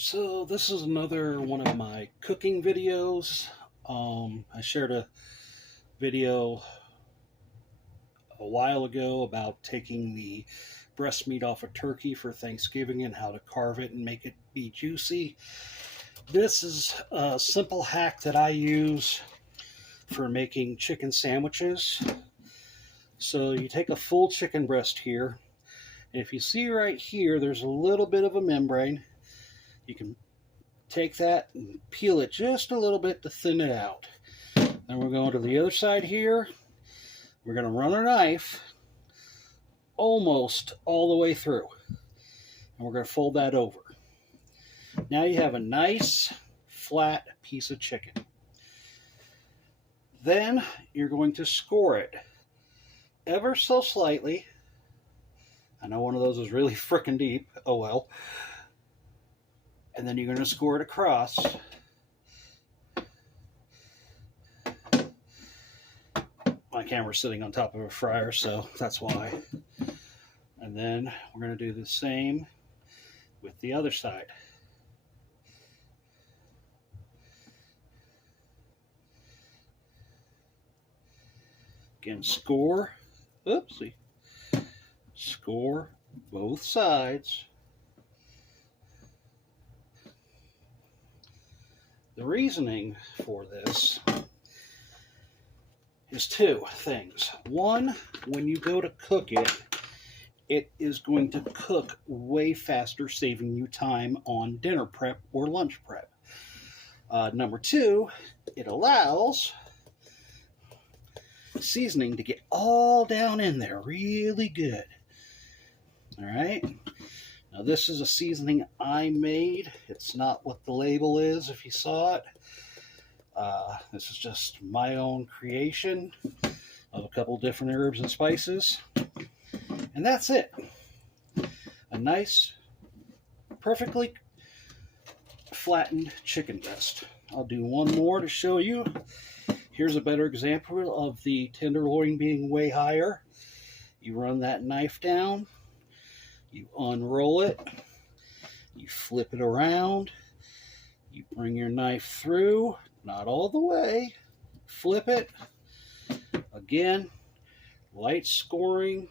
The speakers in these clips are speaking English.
So this is another one of my cooking videos. I shared a video a while ago about taking the breast meat off a turkey for Thanksgiving and how to carve it and make it be juicy. This is a simple hack that I use for making chicken sandwiches. So you take a full chicken breast here, and if you see right here, there's a little bit of a membrane. You can take that and peel it just a little bit to thin it out. Then we're going to the other side here. We're going to run our knife almost all the way through. And we're going to fold that over. Now you have a nice flat piece of chicken. Then you're going to score it ever so slightly. I know one of those is really frickin' deep. Oh well. And then you're going to score it across. My camera's sitting on top of a fryer, so that's why. And then we're going to do the same with the other side. Again, score. Oopsie. Score both sides. The reasoning for this is two things. One, when you go to cook it, it is going to cook way faster, saving you time on dinner prep or lunch prep. Number two, it allows seasoning to get all down in there really good. All right. Now this is a seasoning I made. It's not what the label is if you saw it. This is just my own creation of a couple different herbs and spices. And that's it. A nice, perfectly flattened chicken breast. I'll do one more to show you. Here's a better example of the tenderloin being way higher. You run that knife down. You unroll it, you flip it around, you bring your knife through, not all the way, flip it, again, light scoring,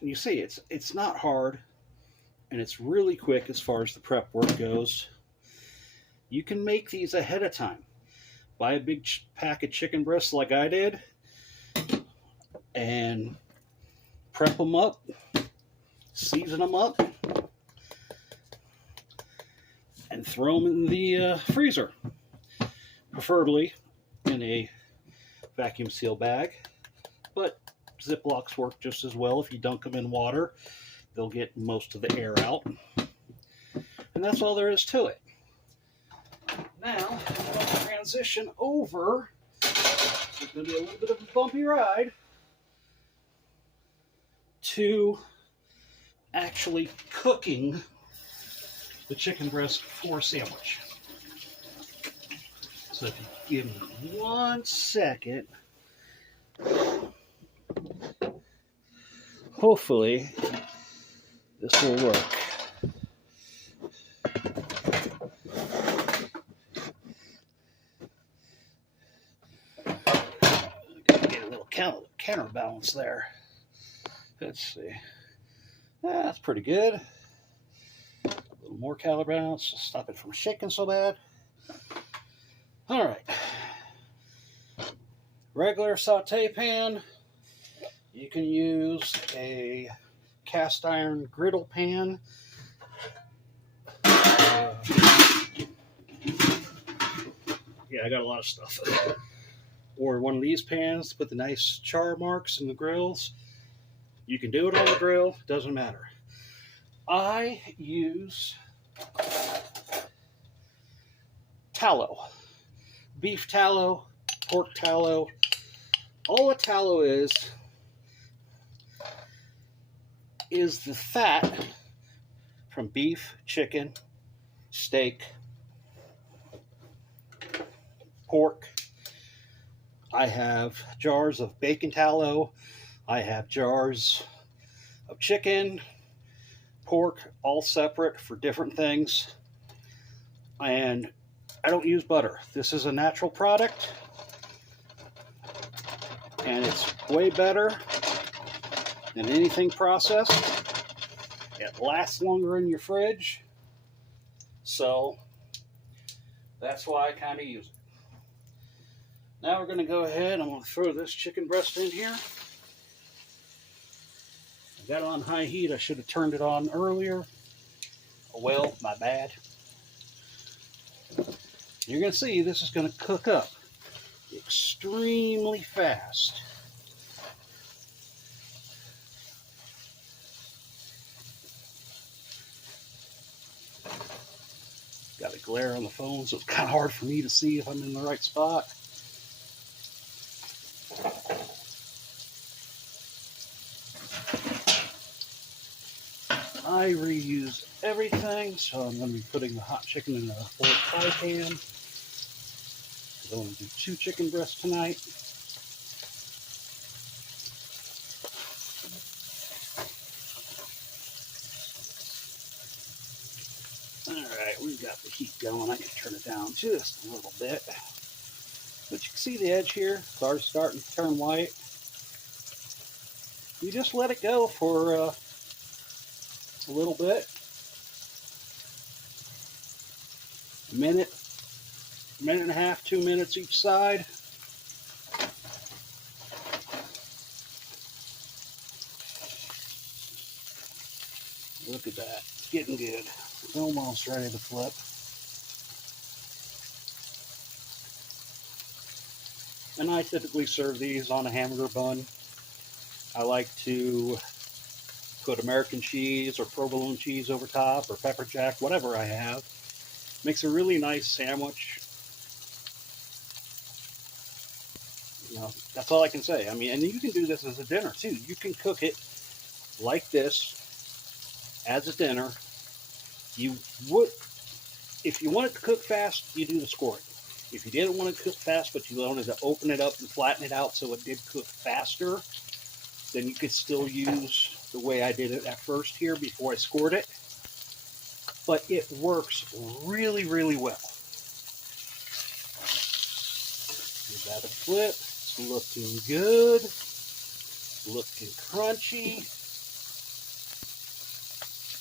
and you see it's not hard, and it's really quick as far as the prep work goes. You can make these ahead of time. Buy a big pack of chicken breasts like I did and prep them up, season them up, and throw them in the freezer, preferably in a vacuum seal bag, but Ziplocs work just as well. If you dunk them in water, they'll get most of the air out. And that's all there is to it. Now, I'm going to transition over. It's going to be a little bit of a bumpy ride to actually cooking the chicken breast for a sandwich. So if you give me 1 second, hopefully this will work. Gotta get a little counterbalance there. Let's see. That's pretty good. A little more counterbalance to stop it from shaking so bad. All right. Regular saute pan. You can use a cast iron griddle pan. Yeah, I got a lot of stuff. Or one of these pans to put the nice char marks in the grills. You can do it on the grill, doesn't matter. I use tallow. Beef tallow, pork tallow. All a tallow is the fat from beef, chicken, steak, pork. I have jars of bacon tallow. I have jars of chicken, pork, all separate for different things. And I don't use butter. This is a natural product, and it's way better than anything processed. It lasts longer in your fridge, so that's why I kind of use it. Now we're going to go ahead. I'm going to throw this chicken breast in here. I got it on high heat. I should have turned it on earlier. Oh well, my bad. You're going to see this is going to cook up extremely fast. Got a glare on the phone, so it's kind of hard for me to see if I'm in the right spot. I reuse everything, so I'm going to be putting the hot chicken in a old fry pan. I'm going to do 2 chicken breasts tonight. Alright, we've got the heat going. I can turn it down just a little bit. But you can see the edge here. It's already starting to turn white. You just let it go for a little bit. Minute and a half, 2 minutes each side. Look at that. It's getting good. It's almost ready to flip. And I typically serve these on a hamburger bun. I like to put American cheese or provolone cheese over top, or pepper jack, whatever I have. Makes a really nice sandwich. You know, that's all I can say. I mean, and you can do this as a dinner too. You can cook it like this as a dinner. You would, if you want it to cook fast, you do the squirt. If you didn't want it to cook fast, but you wanted to open it up and flatten it out so it did cook faster, then you could still use the way I did it at first here before I scored it. But it works really, really well. Give that a flip. It's looking good. Looking crunchy.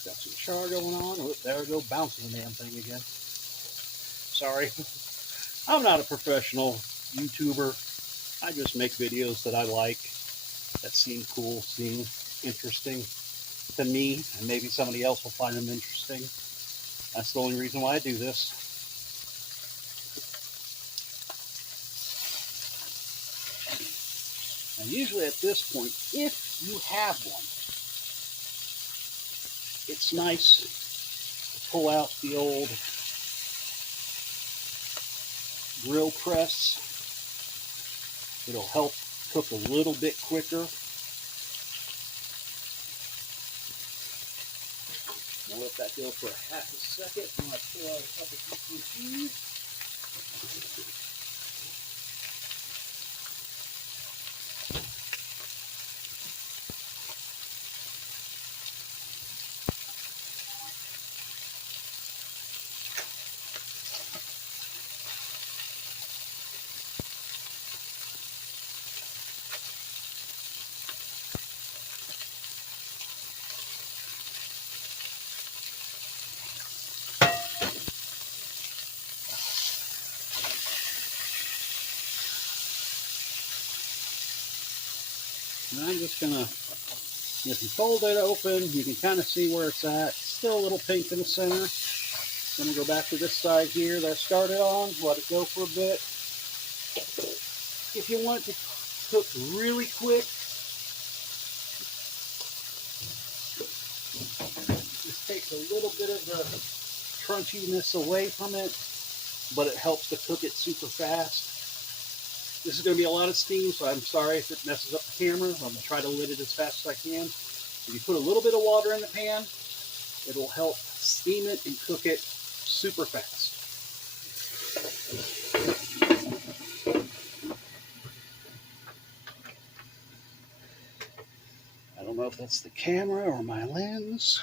Got some char going on. Oh, there we go, bouncing the damn thing again. Sorry. I'm not a professional YouTuber. I just make videos that I like, that seem cool, seem interesting to me, and maybe somebody else will find them interesting. That's the only reason why I do this. And usually at this point, if you have one, it's nice to pull out the old grill press. It'll help cook a little bit quicker. I'll let that go for a half a second. I'm going to pull out a couple pieces of cheese. And I'm just going to, if you fold it open, you can kind of see where it's at. Still a little pink in the center. I'm going to go back to this side here that I started on, let it go for a bit. If you want it to cook really quick, this takes a little bit of the crunchiness away from it, but it helps to cook it super fast. This is going to be a lot of steam, so I'm sorry if it messes up the camera. I'm going to try to lid it as fast as I can. If you put a little bit of water in the pan, it'll help steam it and cook it super fast. I don't know if that's the camera or my lens.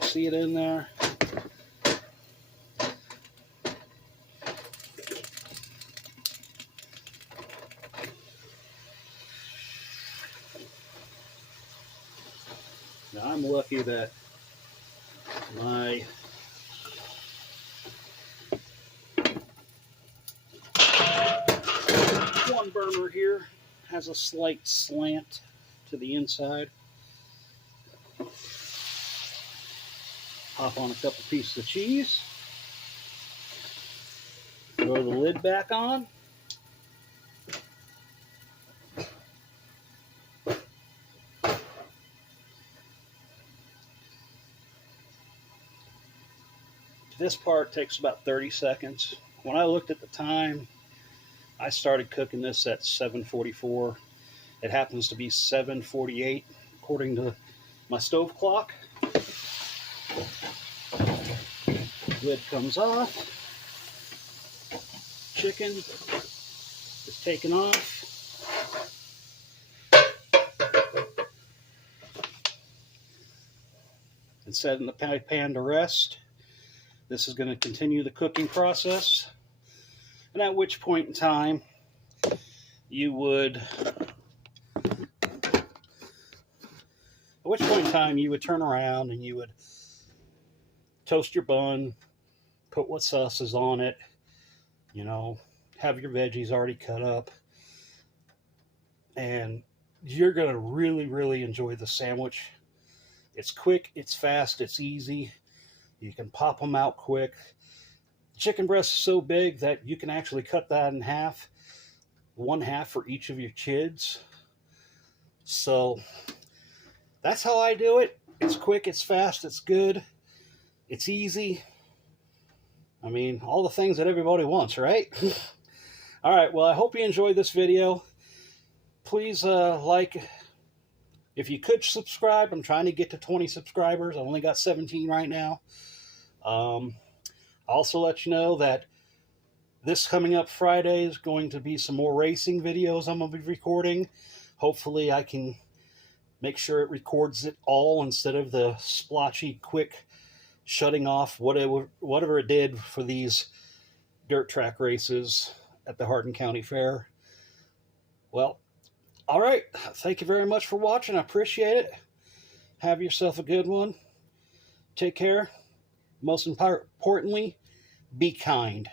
See it in there? Now I'm lucky that my one burner here has a slight slant to the inside. Pop on a couple pieces of cheese. Throw the lid back on. This part takes about 30 seconds. When I looked at the time, I started cooking this at 7:44. It happens to be 7:48 according to my stove clock. Lid comes off. Chicken is taken off. And set in the pan to rest. This is going to continue the cooking process. And at which point in time, you would turn around and you would toast your bun, put what sauce is on it, you know, have your veggies already cut up, and you're going to really, really enjoy the sandwich. It's quick, it's fast, it's easy. You can pop them out quick. Chicken breast is so big that you can actually cut that in half, one half for each of your kids. So that's how I do it. It's quick, it's fast, it's good, it's easy. I mean, all the things that everybody wants, right? All right, well, I hope you enjoyed this video. Please like, if you could subscribe. I'm trying to get to 20 subscribers. I only got 17 right now. Also let you know that this coming up Friday is going to be some more racing videos I'm going to be recording. Hopefully I can make sure it records it all instead of the splotchy, quick shutting off whatever it did for these dirt track races at the Hardin County Fair. Well, all right. Thank you very much for watching. I appreciate it. Have yourself a good one. Take care. Most importantly, be kind.